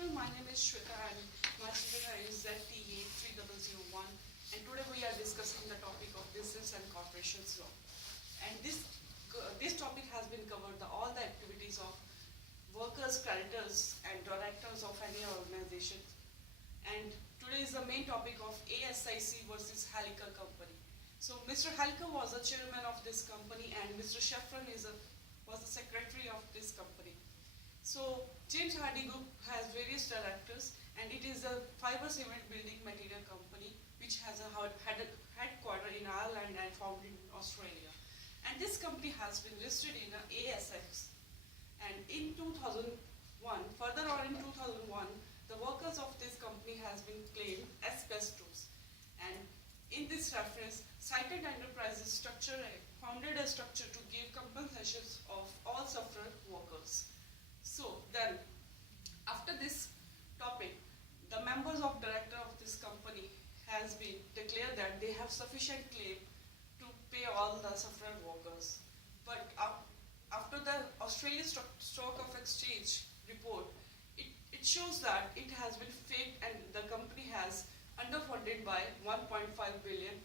afternoon. My name is Shweta and my student is ZTA3001, and today we are discussing the topic of business and corporations law. And this topic has been covered all the activities of workers, creditors and directors of any organization. And today is the main topic of ASIC versus Helica company. So Mr. Helica was the chairman of this company and Mr. Sheffron was the secretary of this company. So James Hardie Group has various directors, and it is a fiber cement building material company which has a headquarter in Ireland and founded in Australia. And this company has been listed in ASX. And in 2001, further on in 2001, the workers of this company has been claimed asbestos. And in this reference, Cited Enterprises founded a structure to give compensations of all suffered workers. So then, after this topic, the members of director of this company has been declared that they have sufficient claim to pay all the suffered workers. But after the Australian Stock of Exchange report, it shows that it has been faked and the company has underfunded by $1.5 billion.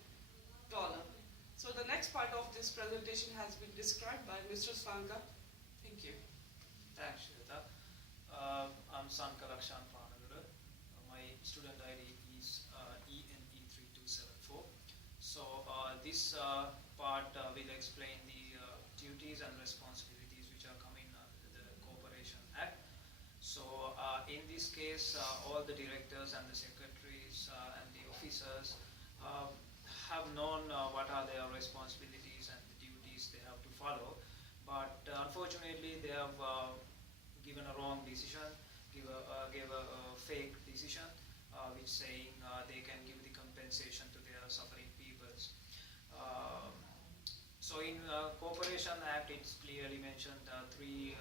So the next part of this presentation has been described by Mr. Swanka. Thank you. Thanks, Shweta. I'm Sanka Lakshan Pranagura. My student ID is ENE3274. So this part will explain the duties and responsibilities which are coming under the Corporation Act. So in this case, all the directors and the secretaries and the officers have known what are their responsibilities and the duties they have to follow. But unfortunately, they have given a wrong decision, gave a fake decision, which saying they can give the compensation to their suffering peoples. So in Corporation Act, it's clearly mentioned three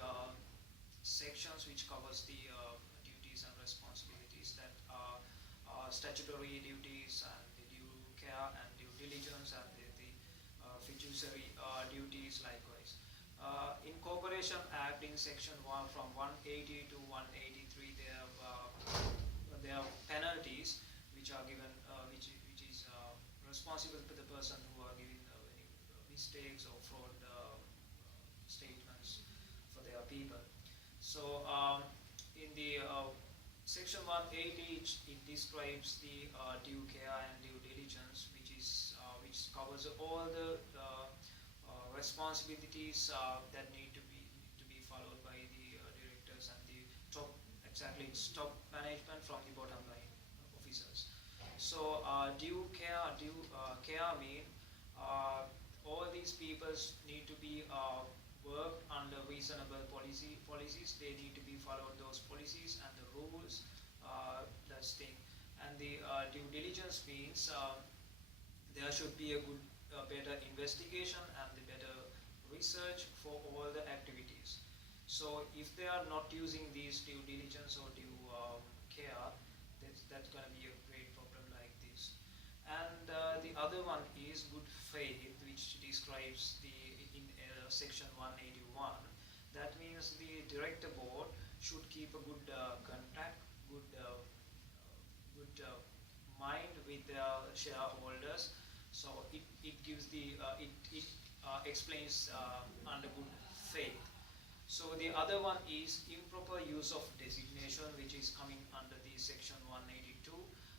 sections which covers the duties and responsibilities that are statutory duties and the due care and due diligence and the fiduciary duties likewise. In Corporation Act, in Section 1, from 180 to 183, there are penalties which are given, which is responsible to the person who are giving any mistakes or fraud statements for their people. So in the Section 180, it describes the due care and due diligence, which covers all the responsibilities that need to be followed by the directors and the top management from the bottom line officers. So due care mean all these people need to be worked under reasonable policies. They need to be followed those policies and the rules. That's thing. And the due diligence means there should be a better investigation and the better research for all the activities. So if they are not using these due diligence or due care, that's going to be a great problem like this. And the other one is good faith, which describes in Section 181. That means the director board should keep a good contact, good mind with their shareholders. So it gives the explains under good faith. So the other one is improper use of designation, which is coming under the Section 182.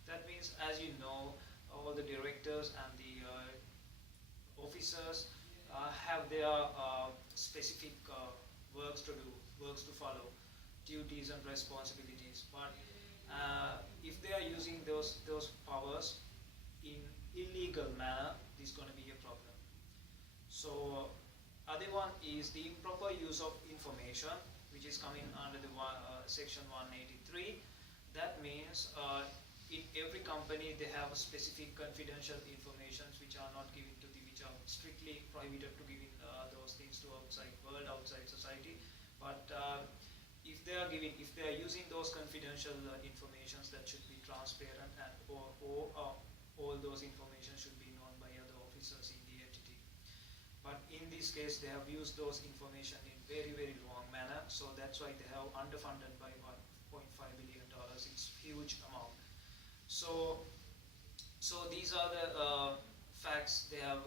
That means, as you know, all the directors and the officers have their specific works to do, works to follow, duties and responsibilities. But if they are using those powers in illegal manner, this is going to be a problem. So other one is the improper use of information, which is coming under the Section 183. That means in every company they have specific confidential information which are not given to which are strictly prohibited to giving those things to outside world, outside society. But if they are using those confidential informations, that should be transparent, and or all those information should be known by other officers in the entity. But in this case, they have used those information in very, very wrong manner. So that's why they have underfunded by $1.5 billion. It's huge amount. So, so these are the facts they have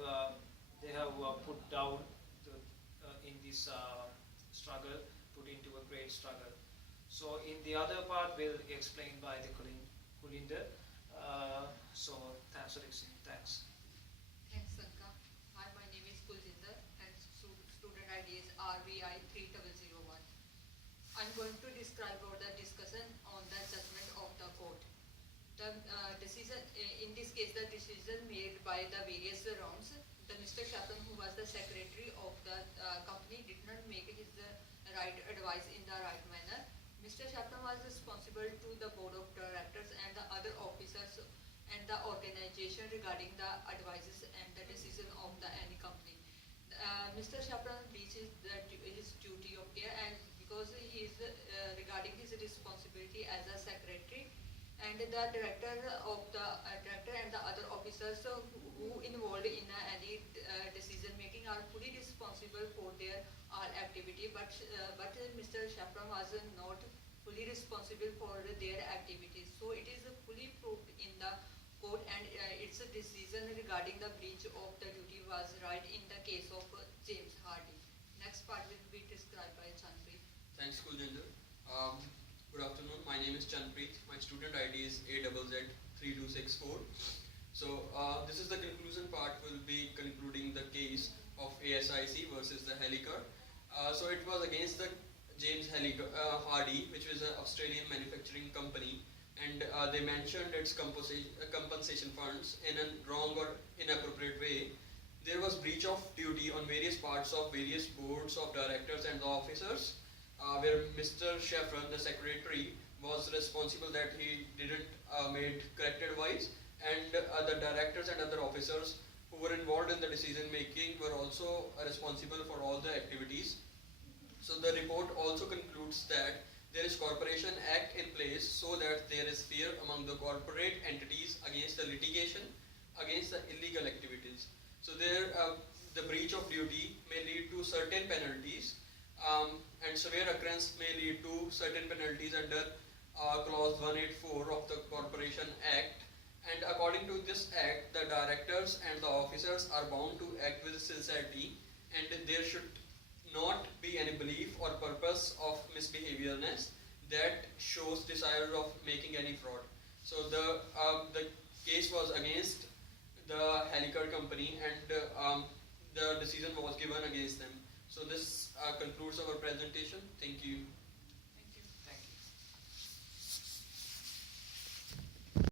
put down the, in this struggle, put into a great struggle. So in the other part will explained by the Kulinder. So thanks for listening. Thanks. Thanks, Sanka. Hi, my name is Kuljinder and student ID is RVI3001. I'm going to describe about the discussion on the judgment of the court. The decision, in this case, the decision made by the various rounds, the Mr. Shapran, who was the secretary of the company, did not make his right advice in the right manner. Mr. Shapran was responsible to the board of directors and the other officers and the organization regarding the advices and the decision of the any company. Mr. Shapran reaches his duty of care, and because he is regarding his responsibility as a secretary, and the director of the director and the other officers who involved in any decision making are fully responsible for their all activity, but Mr. Shapran was not fully responsible for their activities. So it is fully proved in the court, and its decision regarding the breach of the duty was right in the case of James Hardy. Next part will be described by Chanpreet. Thanks, Kuljinder. Good afternoon. My name is Chanpreet. My student ID is AZZ3264. So this is the conclusion part. We'll be concluding the case of ASIC versus the Helicar. So it was against the James Hardy, which was an Australian manufacturing company, and they mentioned its compensation funds in a wrong or inappropriate way. There was breach of duty on various parts of various boards of directors and the officers, where Mr. Shapran, the secretary, was responsible that he didn't made correct advice, and the directors and other officers who were involved in the decision making were also responsible for all the activities. So the report also concludes that there is Corporation Act in place so that there is fear among the corporate entities against the litigation, against the illegal activities. So there, the breach of duty may lead to certain penalties, and severe occurrence may lead to certain penalties under clause 184 of the Corporation Act. And according to this act, the directors and the officers are bound to act with sincerity, and there should not be any belief or purpose of misbehaviorness that shows desire of making any fraud. So the case was against the Helicar company, and the decision was given against them. So this concludes our presentation. Thank you.